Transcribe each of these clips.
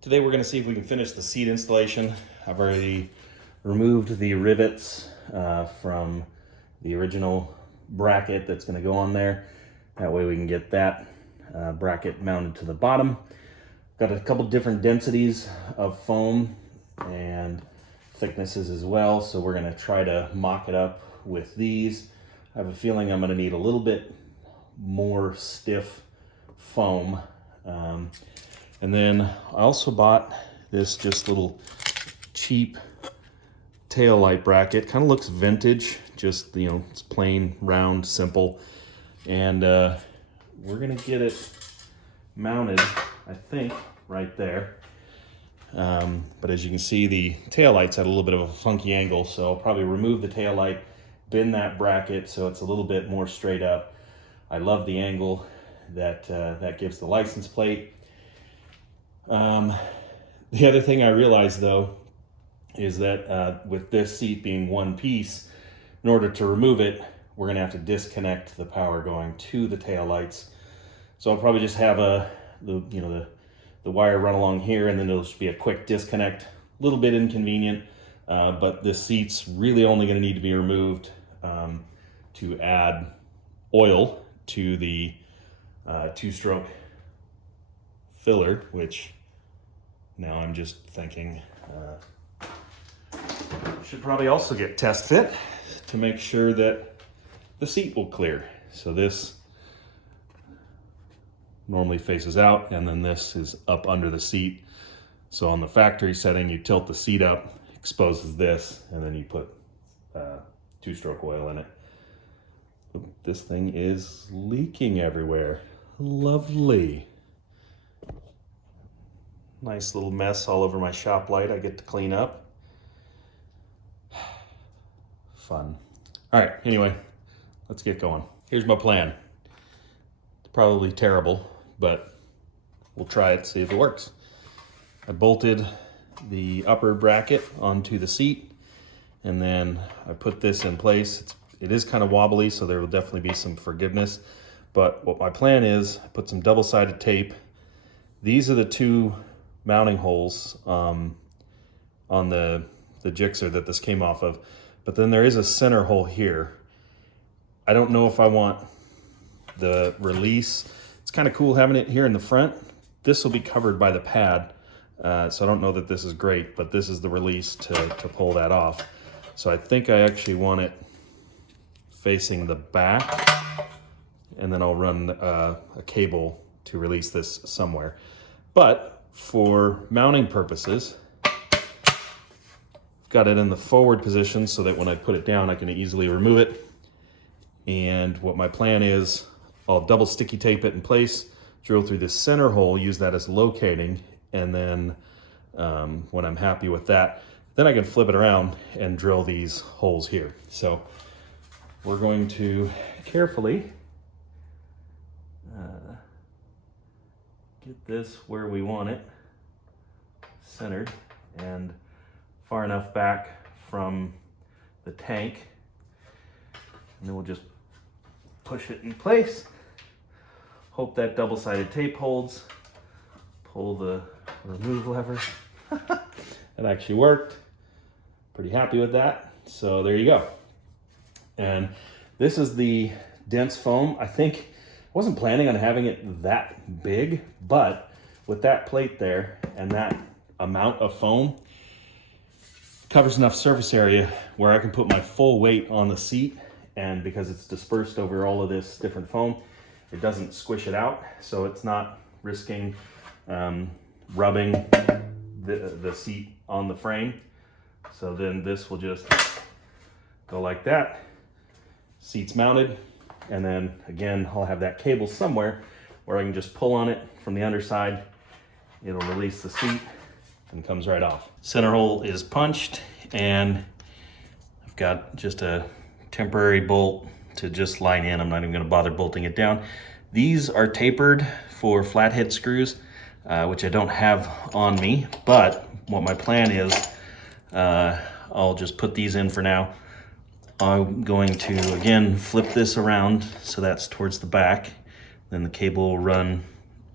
Today we're going to see if we can finish the seat installation. I've already removed the rivets from the original bracket that's going to go on there. That way we can get that bracket mounted to the bottom. Got a couple different densities of foam and thicknesses as well, so we're going to try to mock it up with these. I have a feeling I'm going to need a little bit more stiff foam. And then I also bought this just little cheap tail light bracket. Kind of looks vintage, just, you know, it's plain, round, simple. And we're gonna get it mounted, I think, right there. But as you can see, the tail light's at a little bit of a funky angle, so I'll probably remove the tail light, bend that bracket so it's a little bit more straight up. I love the angle that that gives the license plate. The other thing I realized though is that with this seat being one piece, in order to remove it, we're gonna have to disconnect the power going to the tail lights. So I'll probably just have the wire run along here, and then it'll just be a quick disconnect. A little bit inconvenient, but this seat's really only gonna need to be removed to add oil to the two-stroke filler, which now I'm just thinking should probably also get test fit to make sure that the seat will clear. So this normally faces out, and then this is up under the seat. So on the factory setting, you tilt the seat up, exposes this, and then you put two-stroke oil in it. This thing is leaking everywhere. Lovely. Nice little mess all over my shop light I get to clean up. Fun. All right, anyway, let's get going. Here's my plan. It's probably terrible, but we'll try it, see if it works. I bolted the upper bracket onto the seat, and then I put this in place. It is kind of wobbly, so there will definitely be some forgiveness. But what my plan is, I put some double-sided tape. These are the two mounting holes on the Gixxer that this came off of. But then there is a center hole here. I don't know if I want the release. It's kind of cool having it here in the front. This will be covered by the pad, so I don't know that this is great, but this is the release to pull that off. So I think I actually want it facing the back, and then I'll run a cable to release this somewhere. But for mounting purposes, I've got it in the forward position so that when I put it down, I can easily remove it. And what my plan is, I'll double sticky tape it in place, drill through this center hole, use that as locating, and then when I'm happy with that, then I can flip it around and drill these holes here. So we're going to carefully get this where we want it, centered and far enough back from the tank, and then we'll just push it in place. Hope that double-sided tape holds. Pull the remove lever. It actually worked. Pretty happy with that. So there you go. And this is the dense foam. I think I wasn't planning on having it that big, but with that plate there and that amount of foam, covers enough surface area where I can put my full weight on the seat, and because it's dispersed over all of this different foam, it doesn't squish it out, so it's not risking rubbing the seat on the frame. So then this will just go like that. Seat's mounted, and then again, I'll have that cable somewhere where I can just pull on it from the underside. It'll release the seat and comes right off. Center hole is punched, and I've got just a temporary bolt to just line in. I'm not even gonna bother bolting it down. These are tapered for flathead screws, which I don't have on me, but what my plan is, I'll just put these in for now. I'm going to, again, flip this around so that's towards the back. Then the cable will run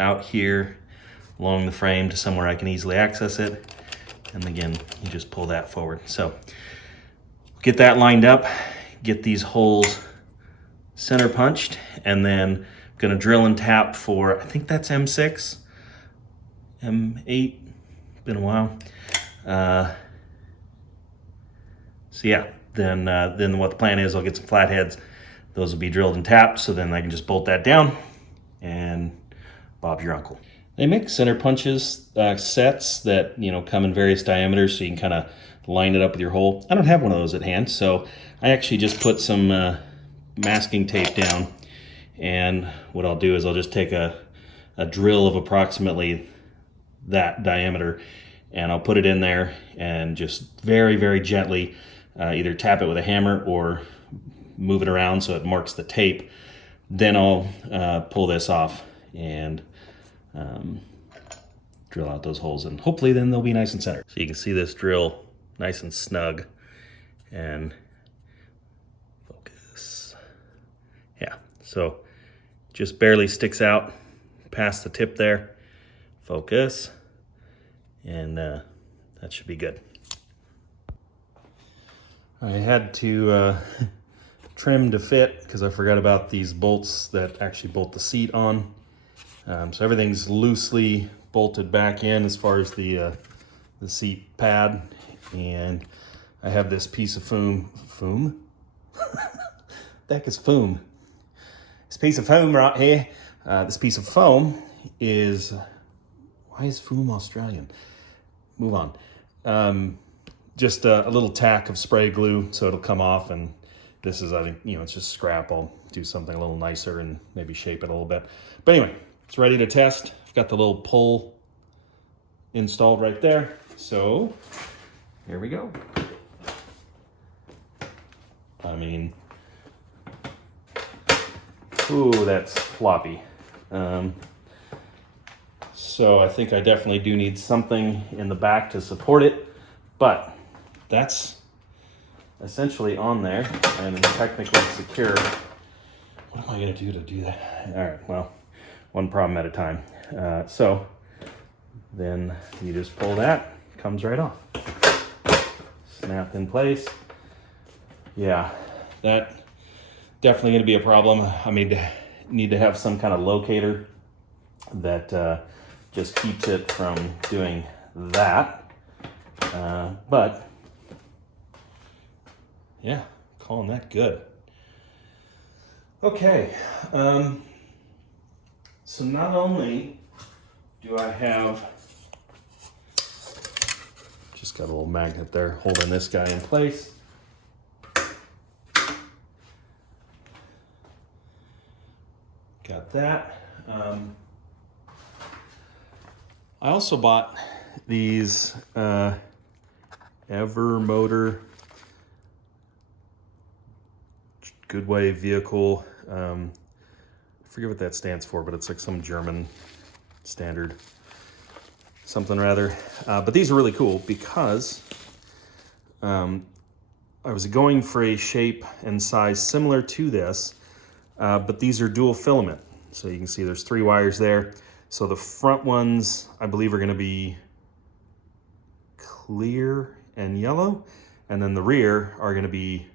out here along the frame to somewhere I can easily access it. And again, you just pull that forward. So get that lined up, get these holes center punched, and then I'm gonna drill and tap for, I think that's M6, M8, been a while. So yeah, then what the plan is, I'll get some flatheads. Those will be drilled and tapped, so then I can just bolt that down and Bob's your uncle. They make center punches sets that, you know, come in various diameters, so you can kind of line it up with your hole. I don't have one of those at hand, so I actually just put some masking tape down, and what I'll do is I'll just take a drill of approximately that diameter, and I'll put it in there and just very, very gently either tap it with a hammer or move it around so it marks the tape. Then I'll pull this off and drill out those holes, and hopefully then they'll be nice and centered. So you can see this drill nice and snug, and focus. Yeah, so just barely sticks out past the tip there. Focus, and that should be good. I had to trim to fit because I forgot about these bolts that actually bolt the seat on. So everything's loosely bolted back in as far as the seat pad, and I have this piece of foam. The heck is foam? This piece of foam right here. This piece of foam is, why is foam Australian? Move on. Just a little tack of spray glue so it'll come off, and this is, I think, you know, it's just scrap. I'll do something a little nicer and maybe shape it a little bit. But anyway, it's ready to test. I've got the little pull installed right there. So here we go. I mean, ooh, that's floppy. So I think I definitely do need something in the back to support it, but that's essentially on there and technically secure. What am I gonna do to do that? All right, well, one problem at a time. So then you just pull that, comes right off. Snap in place. Yeah, that definitely gonna be a problem. I mean, need to have some kind of locator that just keeps it from doing that. But yeah, calling that good. Okay, so not only do I have, just got a little magnet there holding this guy in place. Got that. I also bought these Ever Motor Goodway vehicle. I forget what that stands for, but it's like some German standard something rather. But these are really cool because I was going for a shape and size similar to this, but these are dual filament. So you can see there's 3 wires there. So the front ones, I believe, are going to be clear and yellow, and then the rear are going to be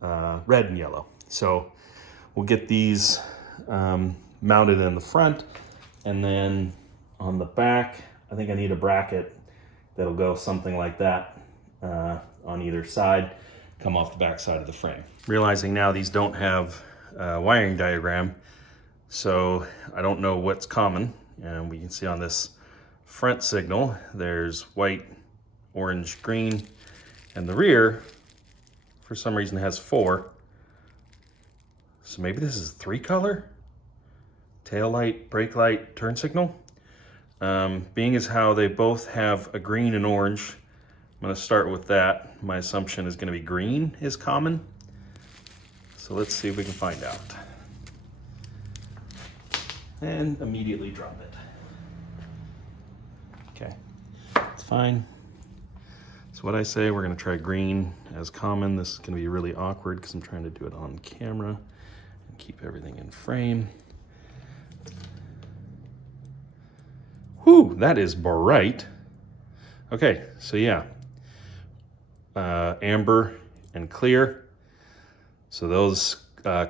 red and yellow. So we'll get these mounted in the front, and then on the back, I think I need a bracket that'll go something like that on either side, come off the back side of the frame. Realizing now these don't have a wiring diagram, so I don't know what's common. And we can see on this front signal, there's white, orange, green, and the rear, for some reason, has 4. So maybe this is 3-color? Tail light, brake light, turn signal. Being as how they both have a green and orange, I'm gonna start with that. My assumption is gonna be green is common. So let's see if we can find out. And immediately drop it. Okay, it's fine. So what I say, we're gonna try green as common. This is gonna be really awkward because I'm trying to do it on camera and keep everything in frame. that is bright. Okay, so yeah, amber and clear. So those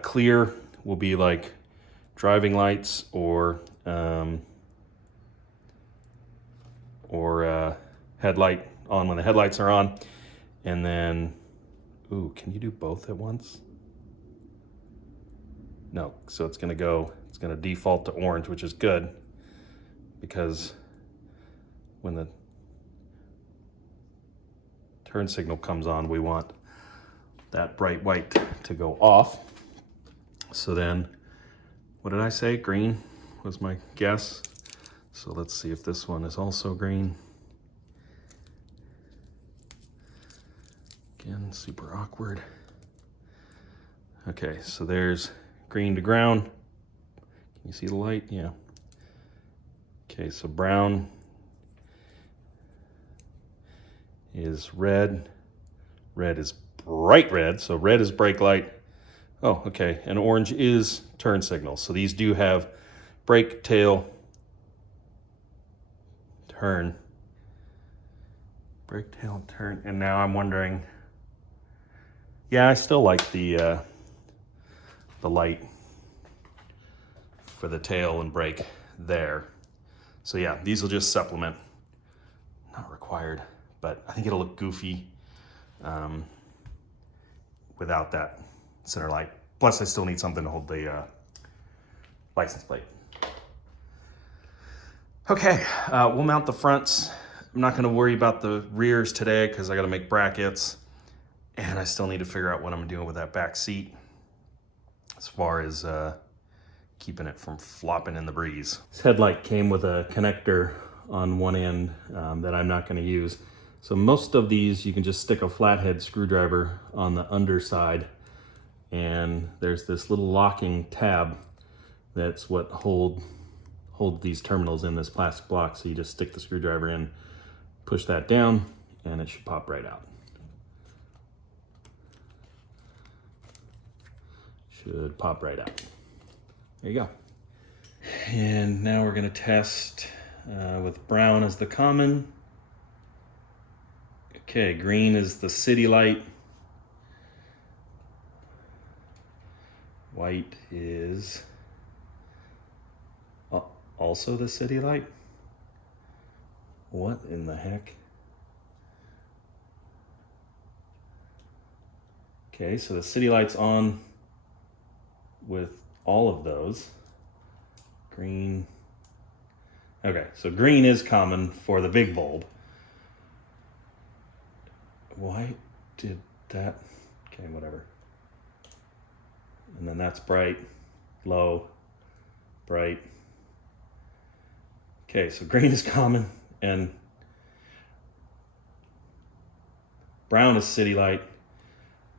clear will be like driving lights or headlight on when the headlights are on. And then, ooh, can you do both at once? No, so it's gonna default to orange, which is good, because when the turn signal comes on, we want that bright white to go off. So then, what did I say? Green was my guess. So let's see if this one is also green. Again, super awkward. Okay, so there's green to ground. Can you see the light? Yeah. Okay, so brown is red. Red is bright red, so red is brake light. Oh, okay, and orange is turn signal. So these do have brake, tail, turn. Brake, tail, turn. And now I'm wondering, yeah, I still like the light for the tail and brake there. So yeah, these will just supplement. Not required, but I think it'll look goofy without that center light. Plus I still need something to hold the license plate. Okay, we'll mount the fronts. I'm not gonna worry about the rears today because I gotta make brackets, and I still need to figure out what I'm doing with that back seat as far as keeping it from flopping in the breeze. This headlight came with a connector on one end that I'm not gonna use. So most of these, you can just stick a flathead screwdriver on the underside, and there's this little locking tab that's what hold these terminals in this plastic block. So you just stick the screwdriver in, push that down, and it should pop right out. Should pop right out. There you go. And now we're gonna test with brown as the common. Okay, green is the city light. White is also the city light. What in the heck? Okay, so the city light's on with all of those. Green. Okay, so green is common for the big bulb. Why did that? Okay, whatever. And then that's bright, low, bright. Okay, so green is common, and brown is city light,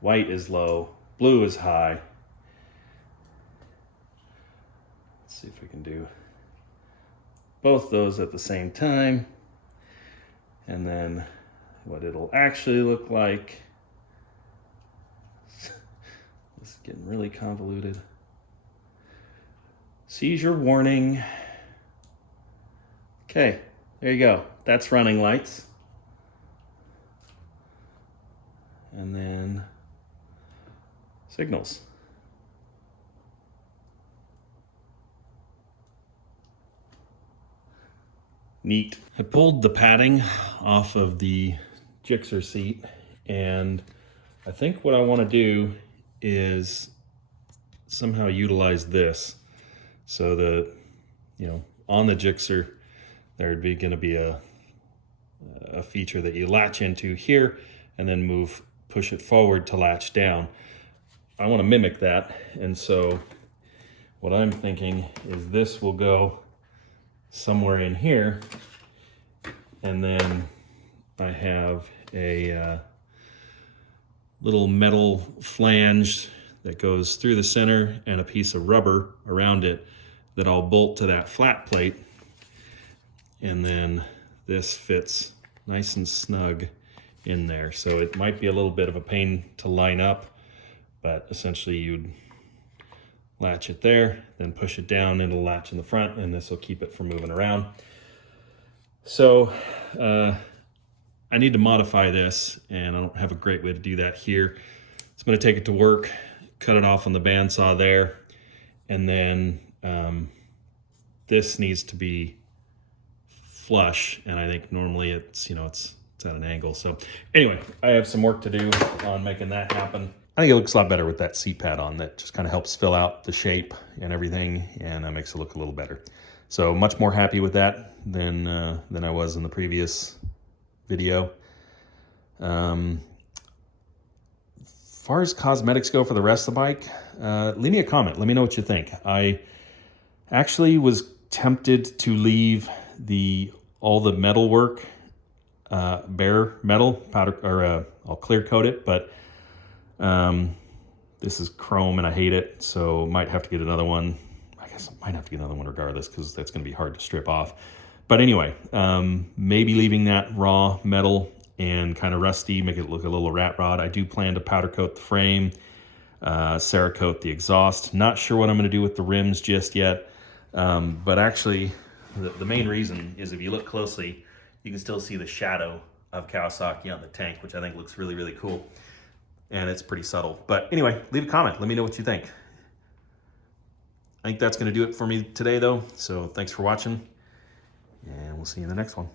white is low, blue is high. Let's see if we can do both those at the same time. And then what it'll actually look like. This is getting really convoluted. Seizure warning. Okay, there you go. That's running lights. And then signals. Neat. I pulled the padding off of the Gixxer seat, and I think what I want to do is somehow utilize this. So that, on the Gixxer, there'd be going to be a feature that you latch into here and then push it forward to latch down. I want to mimic that, and so what I'm thinking is this will go somewhere in here, and then I have a little metal flange that goes through the center and a piece of rubber around it that I'll bolt to that flat plate, and then this fits nice and snug in there. So it might be a little bit of a pain to line up, but essentially you'd latch it there, then push it down, it'll latch in the front, and this will keep it from moving around. So I need to modify this, and I don't have a great way to do that here. So I'm going to take it to work, cut it off on the bandsaw there, and then this needs to be flush, and I think normally it's, you know, it's at an angle. So anyway, I have some work to do on making that happen. I think it looks a lot better with that seat pad on. That just kind of helps fill out the shape and everything, and that makes it look a little better. So much more happy with that than I was in the previous video. As far as cosmetics go for the rest of the bike, leave me a comment. Let me know what you think. I actually was tempted to leave all the metal work bare metal powder, or I'll clear coat it, but this is chrome and I hate it, so might have to get another one. I guess I might have to get another one regardless, because that's going to be hard to strip off. But anyway, maybe leaving that raw metal and kind of rusty, make it look a little rat rod. I do plan to powder coat the frame, Cerakote the exhaust. Not sure what I'm going to do with the rims just yet, but actually the main reason is if you look closely, you can still see the shadow of Kawasaki on the tank, which I think looks really, really cool. And it's pretty subtle. But anyway, leave a comment. Let me know what you think. I think that's going to do it for me today, though. So thanks for watching, and we'll see you in the next one.